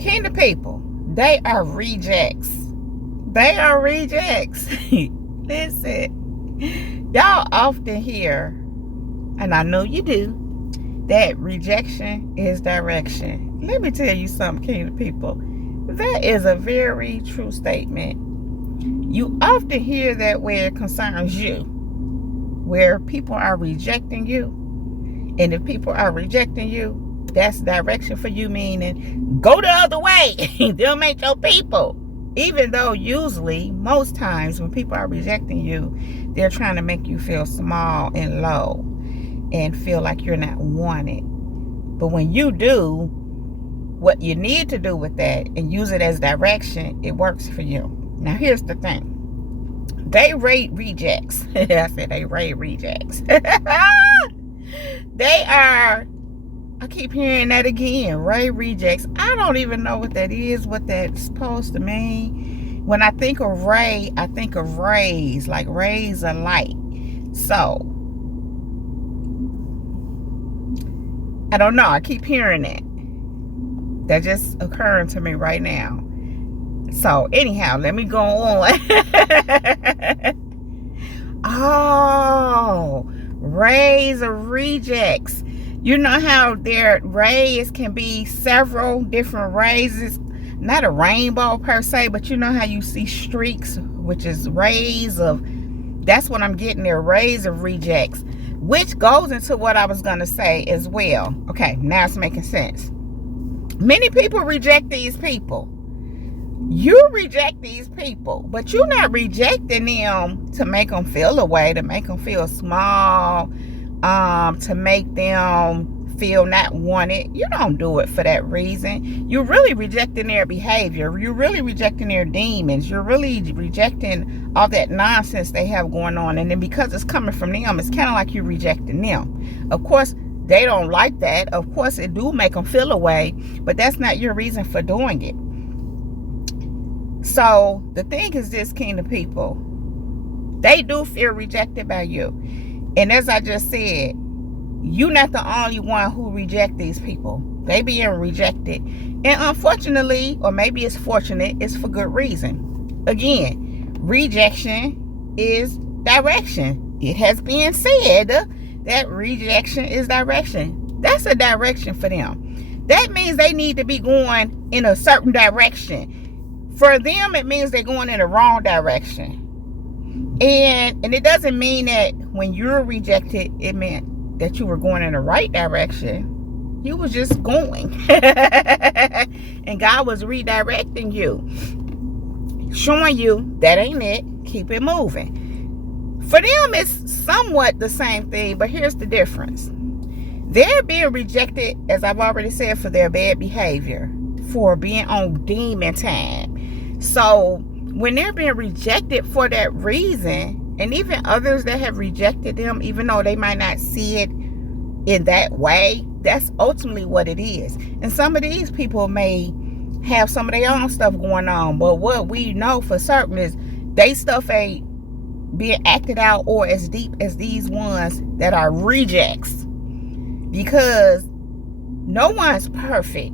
Kingdom people, they are rejects. They are rejects. Listen, y'all often hear, and I know you do, that rejection is direction. Let me tell you something, kingdom people. That is a very true statement. You often hear that where it concerns you, where people are rejecting you. And if people are rejecting you, that's direction for you, meaning go the other way. Them ain't your people. Even though usually, most times when people are rejecting you, they're trying to make you feel small and low and feel like you're not wanted. But when you do what you need to do with that and use it as direction, it works for you. Now, here's the thing. They rate rejects. I said they rate rejects. They are, I keep hearing that again, rate rejects. I don't even know what that is, what that's supposed to mean. When I think of ray, I think of rays, like rays of light. So, I don't know. I keep hearing that. That just occurring to me right now. So, anyhow, let me go on. Oh, rays of rejects. You know how their rays can be several different rays. It's not a rainbow per se, but you know how you see streaks, which is rays of, that's what I'm getting there, rays of rejects, which goes into what I was going to say as well. Okay, now it's making sense. Many people reject these people. You reject these people, but you're not rejecting them to make them feel away, to make them feel small, to make them feel not wanted. You don't do it for that reason. You're really rejecting their behavior. You're really rejecting their demons. You're really rejecting all that nonsense they have going on. And then because it's coming from them, it's kind of like you're rejecting them. Of course, they don't like that. Of course, it do make them feel away, but that's not your reason for doing it. So the thing is this, kingdom people, they do feel rejected by you. And as I just said, you're not the only one who reject these people. They being rejected. And unfortunately, or maybe it's fortunate, it's for good reason. Again, rejection is direction. It has been said that rejection is direction. That's a direction for them. That means they need to be going in a certain direction. For them, it means they're going in the wrong direction. And it doesn't mean that when you're rejected, it meant that you were going in the right direction. You was just going. And God was redirecting you. Showing you that ain't it. Keep it moving. For them, it's somewhat the same thing, but here's the difference. They're being rejected, as I've already said, for their bad behavior, for being on demon time. So when they're being rejected for that reason, and even others that have rejected them, even though they might not see it in that way, that's ultimately what it is. And some of these people may have some of their own stuff going on, but what we know for certain is they stuff ain't being acted out or as deep as these ones that are rejects, because no one's perfect.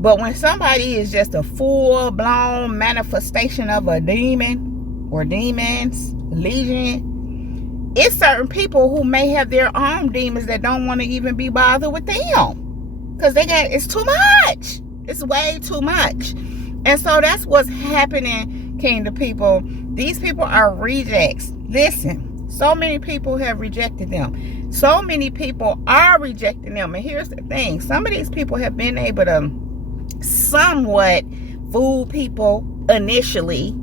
But when somebody is just a full-blown manifestation of a demon or demons, legion, it's certain people who may have their own demons that don't want to even be bothered with them. Because it's too much. It's way too much. And so that's what's happening, kingdom people. These people are rejects. Listen, so many people have rejected them. So many people are rejecting them. And here's the thing. Some of these people have been able to somewhat fool people initially,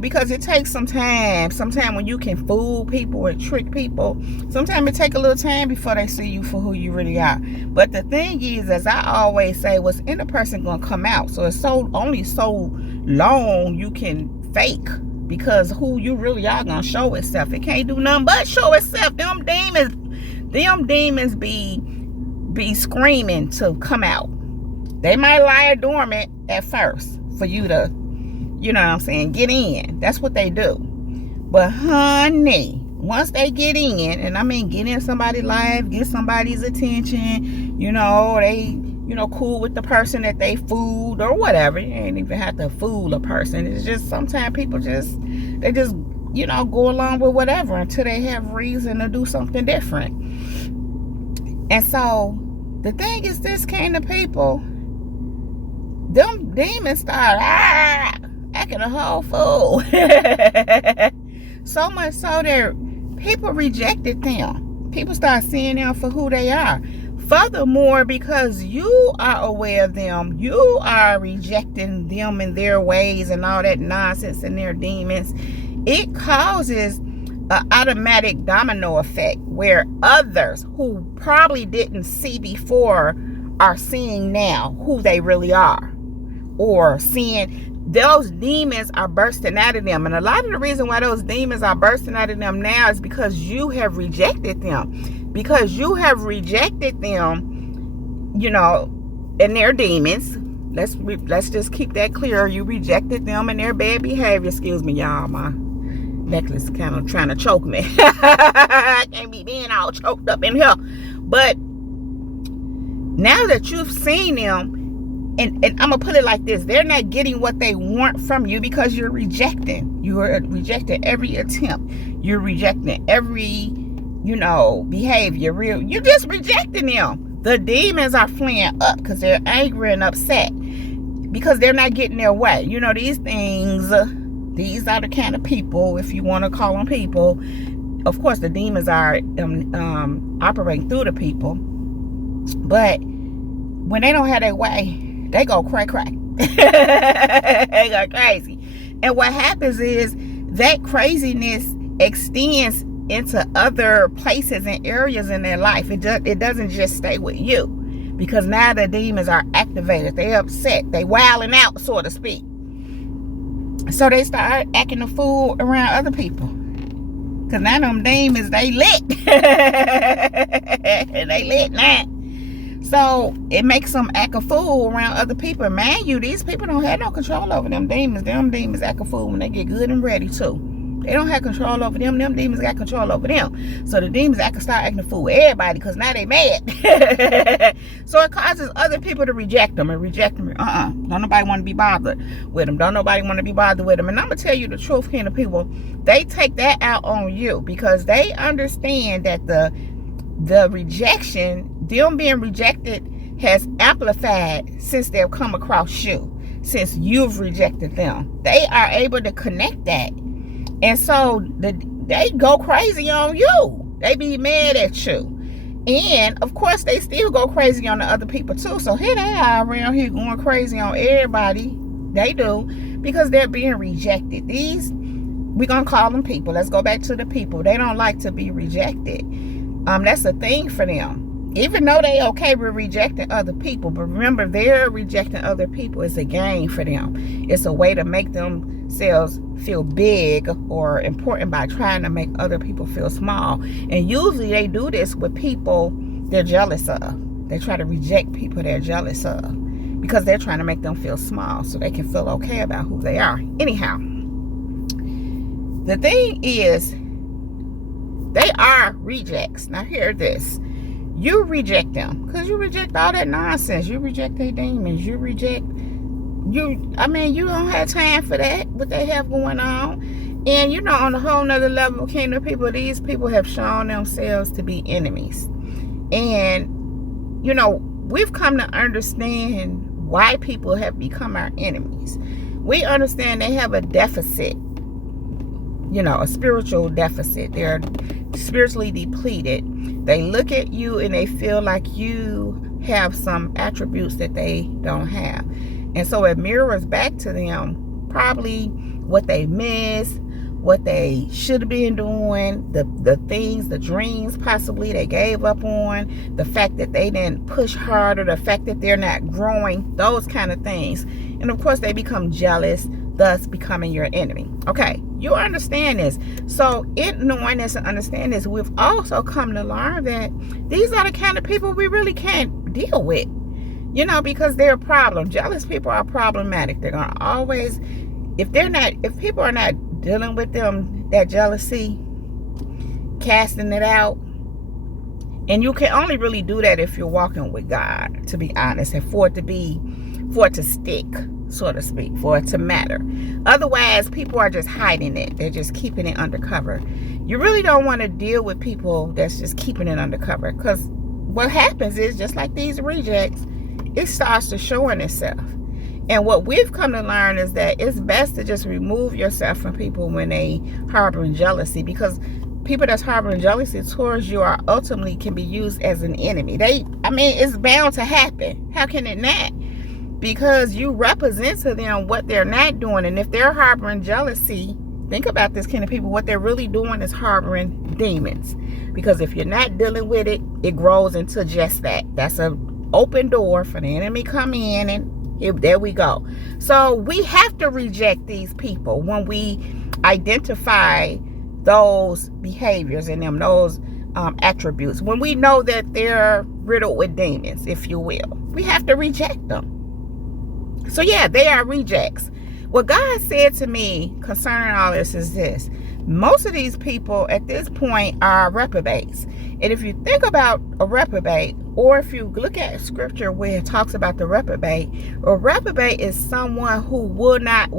because it takes some time. Sometimes when you can fool people and trick people, sometimes it takes a little time before they see you for who you really are. But the thing is, as I always say, what's in a person gonna come out. So it's only so long you can fake, because who you really are gonna show itself. It can't do nothing but show itself. Them demons be screaming to come out. They might lie dormant at first for you to, get in. That's what they do. But honey, once they get in, and I mean get in somebody's life, get somebody's attention, they cool with the person that they fooled or whatever. You ain't even have to fool a person. It's just sometimes people just go along with whatever until they have reason to do something different. And so the thing is, this kind of people, them demons start acting a whole fool. So much so that people rejected them. People start seeing them for who they are. Furthermore, because you are aware of them, you are rejecting them and their ways and all that nonsense and their demons. It causes an automatic domino effect where others who probably didn't see before are seeing now who they really are, or seeing those demons are bursting out of them. And a lot of the reason why those demons are bursting out of them now is because you have rejected them. Because you have rejected them, and their demons. Let's just keep that clear. You rejected them and their bad behavior. Excuse me, y'all. My necklace kind of trying to choke me. I can't be being all choked up in here. But now that you've seen them, and I'm going to put it like this. They're not getting what they want from you because you're rejecting. You are rejecting every attempt. You're rejecting every, behavior. You're just rejecting them. The demons are fleeing up because they're angry and upset because they're not getting their way. These things, these are the kind of people, if you want to call them people. Of course, the demons are operating through the people. But when they don't have their way, they go cray. They go crazy. And what happens is that craziness extends into other places and areas in their life. It doesn't just stay with you, because now the demons are activated. They're upset. They wilding out, so to speak. So they start acting a fool around other people. Because now them demons, they lit. They lit now. So it makes them act a fool around other people. Man, these people don't have no control over them demons. Them demons act a fool when they get good and ready too. They don't have control over them. Them demons got control over them. So the demons start acting a fool with everybody because now they mad. So it causes other people to reject them. Don't nobody want to be bothered with them. Don't nobody want to be bothered with them. And I'm going to tell you the truth, kind of people, they take that out on you because they understand that the rejection, them being rejected, has amplified since they've come across you, since you've rejected them. They are able to connect that. And so they go crazy on you. They be mad at you. And, of course, they still go crazy on the other people, too. So here they are around here going crazy on everybody. They do. Because they're being rejected. These, we're going to call them people. Let's go back to the people. They don't like to be rejected. That's a thing for them. Even though they okay with rejecting other people. But remember, they're rejecting other people. It's a game for them. It's a way to make themselves feel big or important by trying to make other people feel small. And usually they do this with people they're jealous of. They try to reject people they're jealous of because they're trying to make them feel small so they can feel okay about who they are. Anyhow, the thing is, they are rejects. Now hear this. You reject them because you reject all that nonsense. You reject their demons. You don't have time for that, what they have going on. And, on a whole nother level, kingdom people, these people have shown themselves to be enemies. And, we've come to understand why people have become our enemies. We understand they have a deficit, a spiritual deficit. They're spiritually depleted. They look at you and they feel like you have some attributes that they don't have. And so it mirrors back to them probably what they missed, what they should have been doing, the things, the dreams possibly they gave up on, the fact that they didn't push harder, the fact that they're not growing, those kind of things. And of course they become jealous, thus becoming your enemy. Okay, you understand this. So in knowing this and understanding this, we've also come to learn that these are the kind of people we really can't deal with. Because they're a problem. Jealous people are problematic. They're going to always, if people are not dealing with them, that jealousy, casting it out, And you can only really do that if you're walking with God, to be honest, and for it to stick, so to speak, for it to matter. Otherwise, people are just hiding it. They're just keeping it undercover. You really don't want to deal with people that's just keeping it undercover, because what happens is, just like these rejects, it starts to showing itself. And what we've come to learn is that it's best to just remove yourself from people when they harboring jealousy, because people that's harboring jealousy towards you are ultimately can be used as an enemy. It's bound to happen. How can it not? Because you represent to them what they're not doing. And if they're harboring jealousy, think about this kind of people. What they're really doing is harboring demons. Because if you're not dealing with it, it grows into just that. That's an open door for the enemy come in, and there we go. So we have to reject these people when we identify those behaviors in them, those attributes. When we know that they're riddled with demons, if you will, we have to reject them. So yeah, they are rejects. What God said to me concerning all this is this: most of these people at this point are reprobates. And if you think about a reprobate, or if you look at scripture where it talks about the reprobate, a reprobate is someone who would not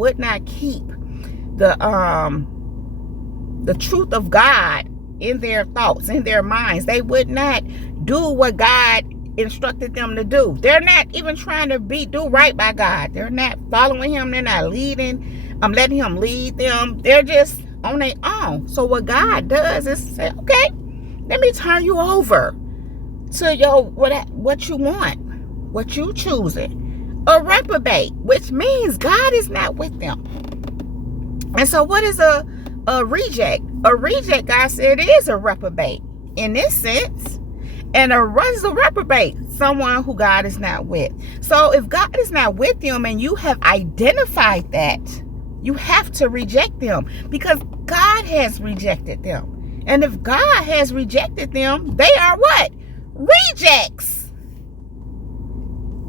keep the truth of God in their thoughts, in their minds. They would not do what God instructed them to do. They're not even trying to do right by God. They're not following him. They're not letting him lead them. They're just on their own. So what God does is say, okay, let me turn you over to what you want, what you choosing. A reprobate, which means God is not with them. And so what is a reject? A reject, God said, is a reprobate in this sense. And a reprobate, someone who God is not with. So if God is not with them and you have identified that, you have to reject them, because God has rejected them. And if God has rejected them, they are what? Rejects.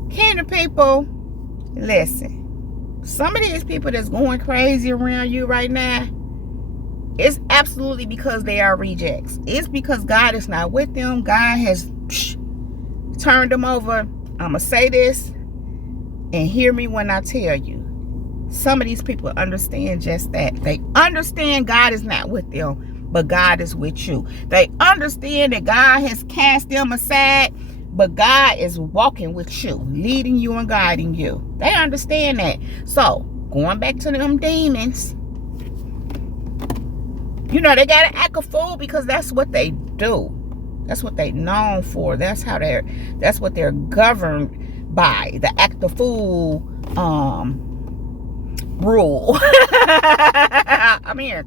Kingdom people, listen. Some of these people that's going crazy around you right now, it's absolutely because they are rejects. It's because God is not with them. God has turned them over. I'm going to say this, and hear me when I tell you. Some of these people understand just that. They understand God is not with them, but God is with you. They understand that God has cast them aside, but God is walking with you, leading you and guiding you. They understand that. So, going back to them demons, you know, they got to act a fool because that's what they do. That's what they're known for. That's what they're governed by. The act a fool rule.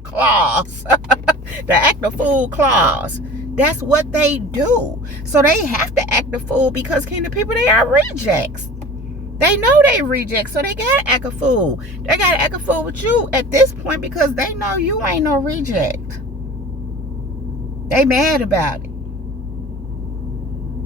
Clause. The act a fool clause. That's what they do. So they have to act a fool because kingdom people, they are rejects. They know they reject, so they gotta act a fool. They gotta act a fool with you at this point because they know you ain't no reject. They mad about it.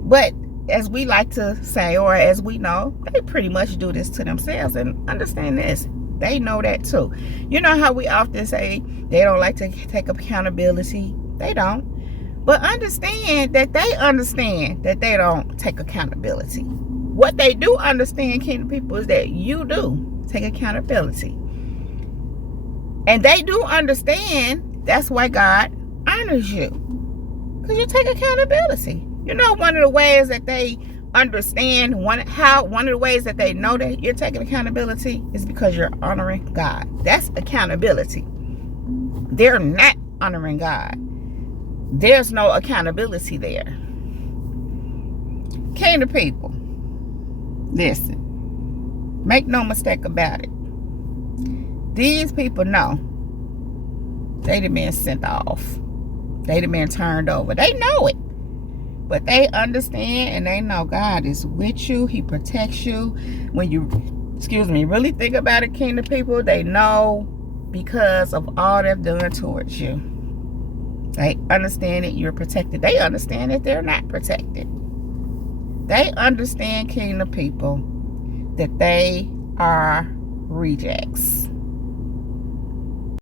But as we like to say, or as we know, they pretty much do this to themselves. And understand this, they know that too. You know how we often say they don't like to take accountability? They don't. But understand that they don't take accountability. What they do understand, kingdom people, is that you do take accountability. And they do understand that's why God honors you. Because you take accountability. You know, one of the ways that they understand, one of the ways that they know that you're taking accountability is because you're honoring God. That's accountability. They're not honoring God. There's no accountability there. Kingdom people, listen, make no mistake about it. These people know they done been sent off. They done been turned over. They know it. But they understand and they know God is with you. He protects you. When you, really think about it, kingdom people, they know because of all they've done towards you. They understand that you're protected. They understand that they're not protected. They understand, kingdom people, that they are rejects.